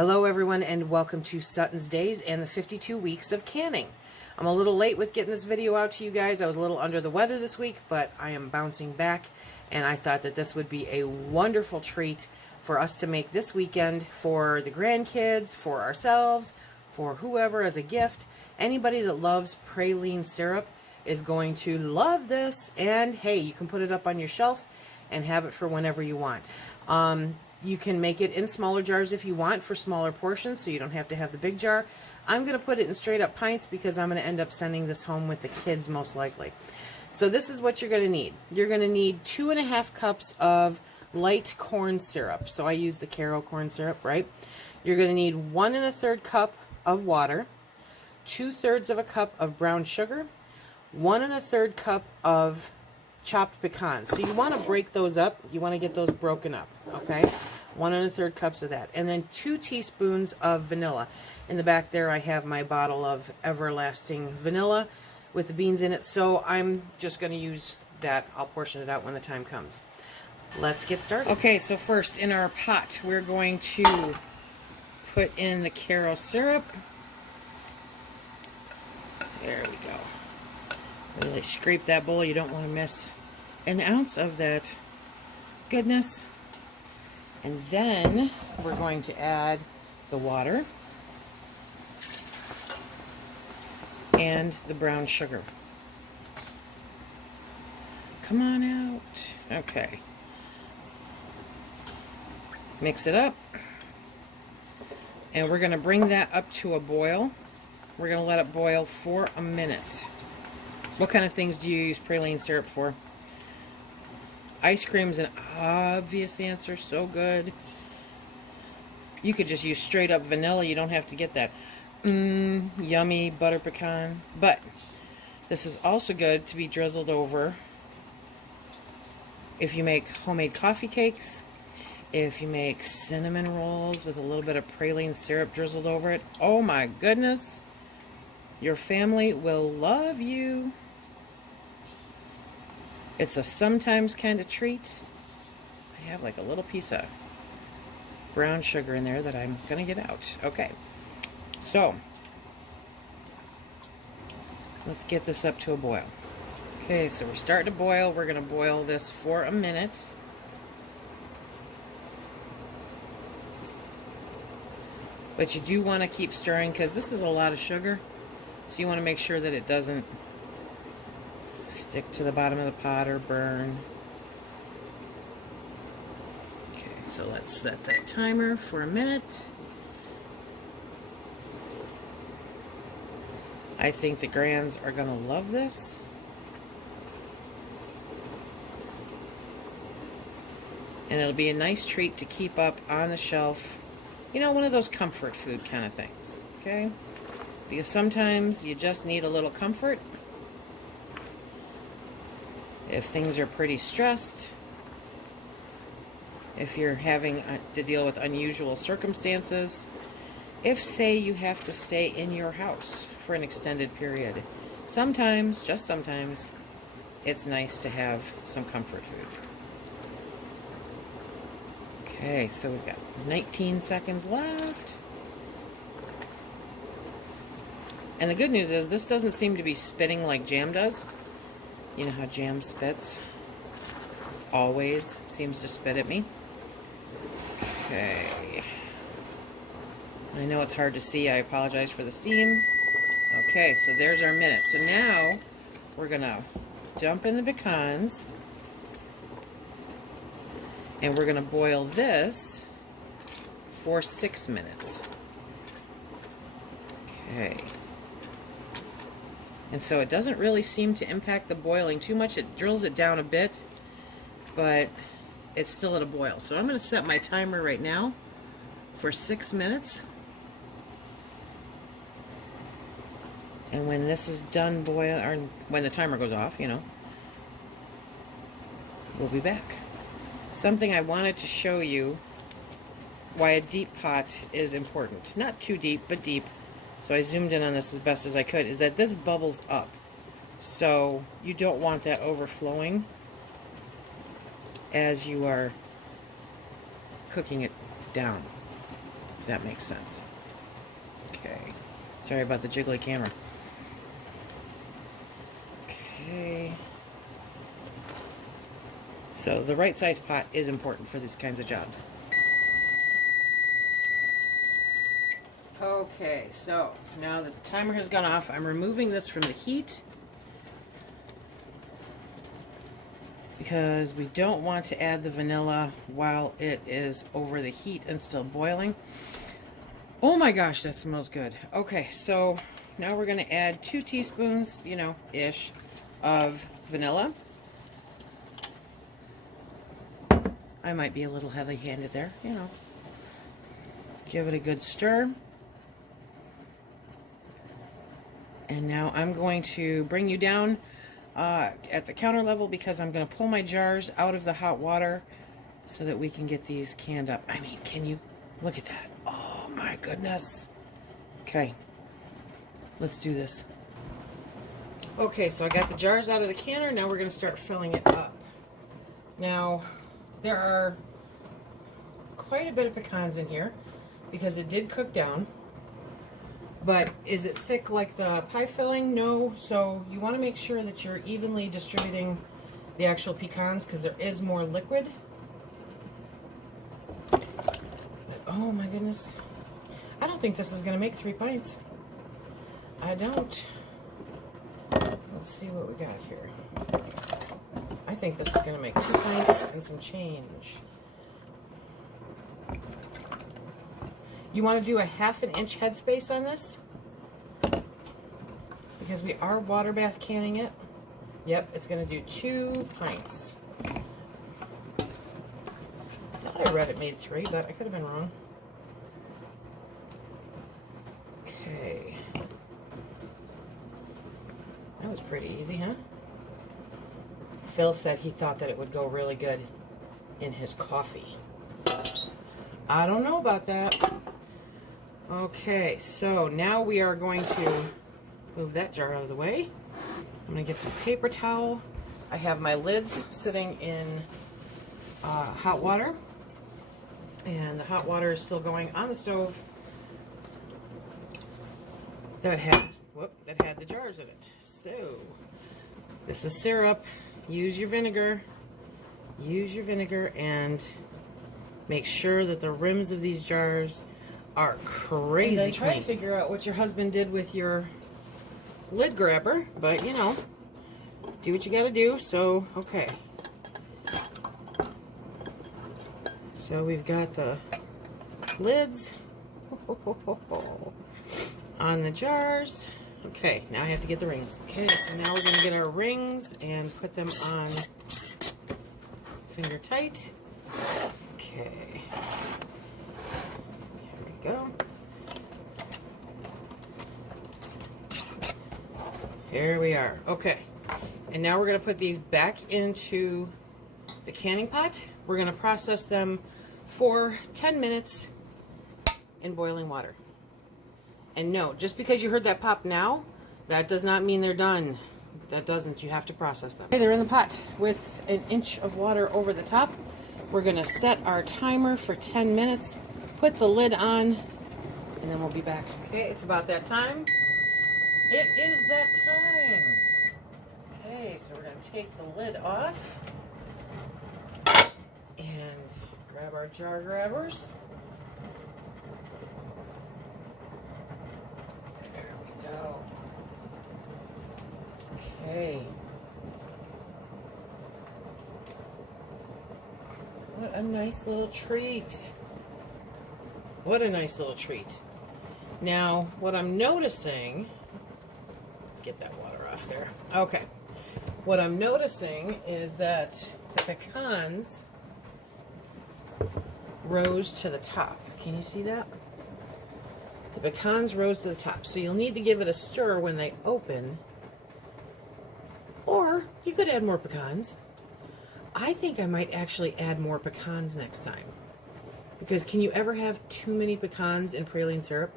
Hello everyone and welcome to SuttonsDaze and the 52 weeks of canning. I'm a little late with getting this video out to you guys. I was a little under the weather this week, but I am bouncing back and I thought that this would be a wonderful treat for us to make this weekend for the grandkids, for ourselves, for whoever as a gift. Anybody that loves praline syrup is going to love this, and hey, you can put it up on your shelf and have it for whenever you want. You can make it in smaller jars if you want for smaller portions, so you don't have to have the big jar. I'm going to put it in straight up pints because I'm going to end up sending this home with the kids most likely. So this is what you're going to need. You're going to need 2.5 cups of light corn syrup. So I use the Caro corn syrup, right? You're going to need 1 1/3 cup of water, 2/3 of a cup of brown sugar, 1 1/3 cup of chopped pecans. So you want to break those up. You want to get those broken up, okay? 1 1/3 cups of that. And then 2 teaspoons of vanilla. In the back there I have my bottle of everlasting vanilla with the beans in it. So I'm just going to use that. I'll portion it out when the time comes. Let's get started. Okay, so first in our pot we're going to put in the Caro syrup. There we go. Really scrape that bowl. You don't want to miss an ounce of that goodness. And then we're going to add the water and the brown sugar. Come on out. Okay. Mix it up. And we're going to bring that up to a boil. We're going to let it boil for a minute. What kind of things do you use praline syrup for? Ice cream's an obvious answer, so good. You could just use straight up vanilla. You don't have to get that yummy butter pecan. But this is also good to be drizzled over if you make homemade coffee cakes, if you make cinnamon rolls with a little bit of praline syrup drizzled over it. Oh my goodness. Your family will love you. It's a sometimes kind of treat. I have like a little piece of brown sugar in there that I'm going to get out. Okay, so let's get this up to a boil. Okay, so we're starting to boil. We're going to boil this for a minute. But you do want to keep stirring because this is a lot of sugar. So you want to make sure that it doesn't stick to the bottom of the pot or burn. Okay, so let's set that timer for a minute. I think the grands are going to love this. And it'll be a nice treat to keep up on the shelf. You know, one of those comfort food kind of things, okay? Because sometimes you just need a little comfort. If things are pretty stressed, if you're having to deal with unusual circumstances, if, say, you have to stay in your house for an extended period, sometimes, just sometimes, it's nice to have some comfort food. Okay, so we've got 19 seconds left. And the good news is this doesn't seem to be spitting like jam does. You know how jam spits? Always seems to spit at me. Okay. I know it's hard to see. I apologize for the steam. Okay, so there's our minute. So now we're going to dump in the pecans. And we're going to boil this for 6 minutes. Okay. And so it doesn't really seem to impact the boiling too much. It drills it down a bit, but it's still at a boil. So I'm going to set my timer right now for 6 minutes. And when this is done boiling, or when the timer goes off, you know, we'll be back. Something I wanted to show you why a deep pot is important. Not too deep, but deep. So I zoomed in on this as best as I could, is that this bubbles up. So you don't want that overflowing as you are cooking it down. if that makes sense. Okay. Sorry about the jiggly camera. Okay. So the right size pot is important for these kinds of jobs. Okay, so now that the timer has gone off, I'm removing this from the heat because we don't want to add the vanilla while it is over the heat and still boiling. Oh my gosh, that smells good. Okay, so now we're going to add 2 teaspoons, you know, ish, of vanilla. I might be a little heavy-handed there, you know. Give it a good stir. And now I'm going to bring you down at the counter level because I'm going to pull my jars out of the hot water so that we can get these canned up. I mean, can you look at that? Oh my goodness. Okay, let's do this. Okay, so I got the jars out of the canner. Now we're going to start filling it up. Now, there are quite a bit of pecans in here because it did cook down. But is it thick like the pie filling? No. So you want to make sure that you're evenly distributing the actual pecans because there is more liquid. But, oh my goodness. I don't think this is going to make 3 pints. I don't. Let's see what we got here. I think this is going to make 2 pints and some change. You want to do a 1/2 inch headspace on this because we are water bath canning it. Yep, it's going to do 2 pints. I thought I read it made 3, but I could have been wrong. Okay. That was pretty easy, huh? Phil said he thought that it would go really good in his coffee. I don't know about that. Okay, so now we are going to move that jar out of the way. I'm going to get some paper towel. I have my lids sitting in hot water, and the hot water is still going on the stove that had the jars in it. So this is syrup. Use your vinegar. Use your vinegar and make sure that the rims of these jars are crazy clean. Try to figure out what your husband did with your lid grabber, but you know, do what you gotta do. So, okay. So we've got the lids on the jars. Okay, now I have to get the rings. Okay, so now we're gonna get our rings and put them on finger tight. Okay. Go. Here we are. Okay. And now we're going to put these back into the canning pot. We're going to process them for 10 minutes in boiling water. And no, just because you heard that pop now, that does not mean they're done. That doesn't. You have to process them. Okay, they're in the pot with 1 inch of water over the top. We're going to set our timer for 10 minutes. Put the lid on, and then we'll be back. Okay, it's about that time. It is that time. Okay, so we're going to take the lid off and grab our jar grabbers. There we go. Okay. What a nice little treat. What a nice little treat. Now, what I'm noticing, let's get that water off there. Okay. What I'm noticing is that the pecans rose to the top. Can you see that? The pecans rose to the top. So you'll need to give it a stir when they open. Or you could add more pecans. I think I might actually add more pecans next time. Because can you ever have too many pecans in praline syrup?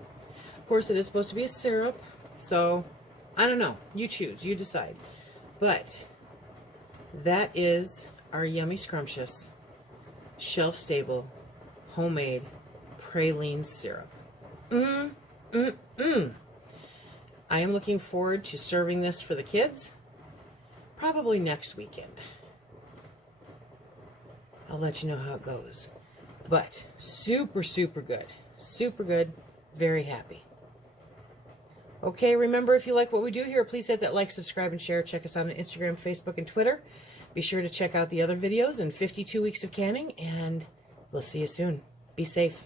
Of course, it is supposed to be a syrup, so I don't know. You choose. You decide. But that is our yummy, scrumptious, shelf-stable, homemade praline syrup. I am looking forward to serving this for the kids, probably next weekend. I'll let you know how it goes. But super, super good. Super good. Very happy. Okay, remember, if you like what we do here, please hit that like, subscribe, and share. Check us out on Instagram, Facebook, and Twitter. Be sure to check out the other videos in 52 weeks of canning, and we'll see you soon. Be safe.